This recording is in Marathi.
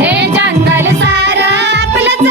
हे जंगल सार आपलंच